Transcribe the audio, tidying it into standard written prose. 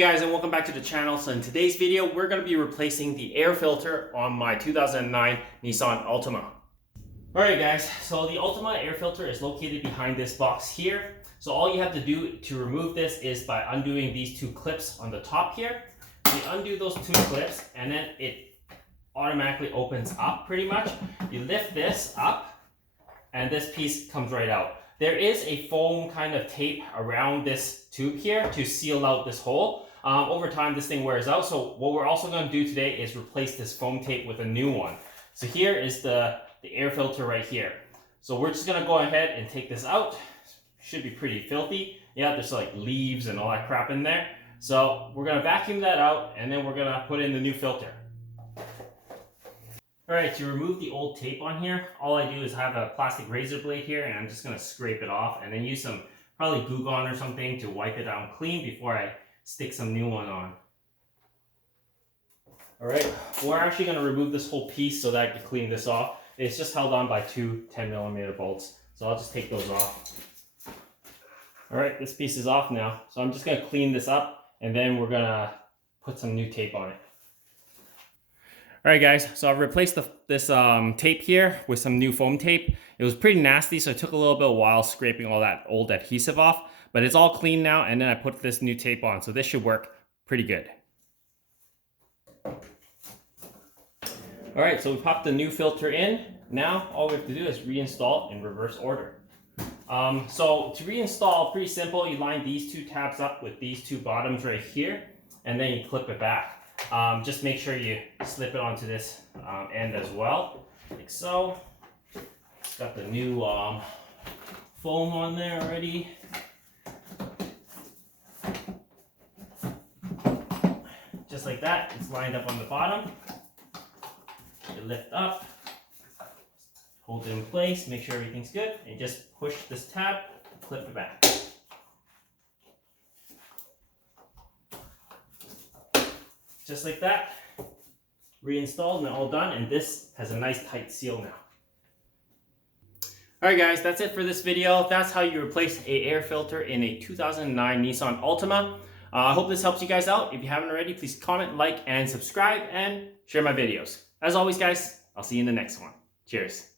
Hey guys, and welcome back to the channel. So in today's video, we're going to be replacing the air filter on my 2009 Nissan Altima. Alright guys, so the Altima air filter is located behind this box here. So all you have to do to remove this is by undoing these two clips on the top here. You undo those two clips and then it automatically opens up pretty much. You lift this up and this piece comes right out. There is a foam kind of tape around this tube here to seal out this hole. Over time this thing wears out, so what we're also going to do today is replace this foam tape with a new one. So here is the air filter right here. So we're just going to go ahead and take this out. Should be pretty filthy. Yeah, there's like leaves and all that crap in there. So we're going to vacuum that out and then we're going to put in the new filter. Alright, to remove the old tape on here, all I do is have a plastic razor blade here and I'm just going to scrape it off and then use some probably Goo Gone or something to wipe it down clean before I stick some new one on. Alright, we're actually going to remove this whole piece so that I can clean this off. It's just held on by two 10mm bolts, so I'll just take those off. Alright, this piece is off now, so I'm just going to clean this up and then we're going to put some new tape on it. Alright guys, so I've replaced this tape here with some new foam tape. It was pretty nasty, so it took a little bit of a while scraping all that old adhesive off, but it's all clean now, and then I put this new tape on, so this should work pretty good. Alright, so we popped the new filter in. Now all we have to do is reinstall in reverse order. So to reinstall, pretty simple. You line these two tabs up with these two bottoms right here, and then you clip it back. Just make sure you slip it onto this end as well, like so. It's got the new foam on there already. Just like that, it's lined up on the bottom. You lift up, hold it in place, make sure everything's good, and just push this tab, clip it back. Just like that, reinstalled and all done, and this has a nice tight seal now. Alright guys, that's it for this video. That's how you replace an air filter in a 2009 Nissan Altima. I hope this helps you guys out. If you haven't already, please comment, like, and subscribe, and share my videos. As always guys, I'll see you in the next one. Cheers.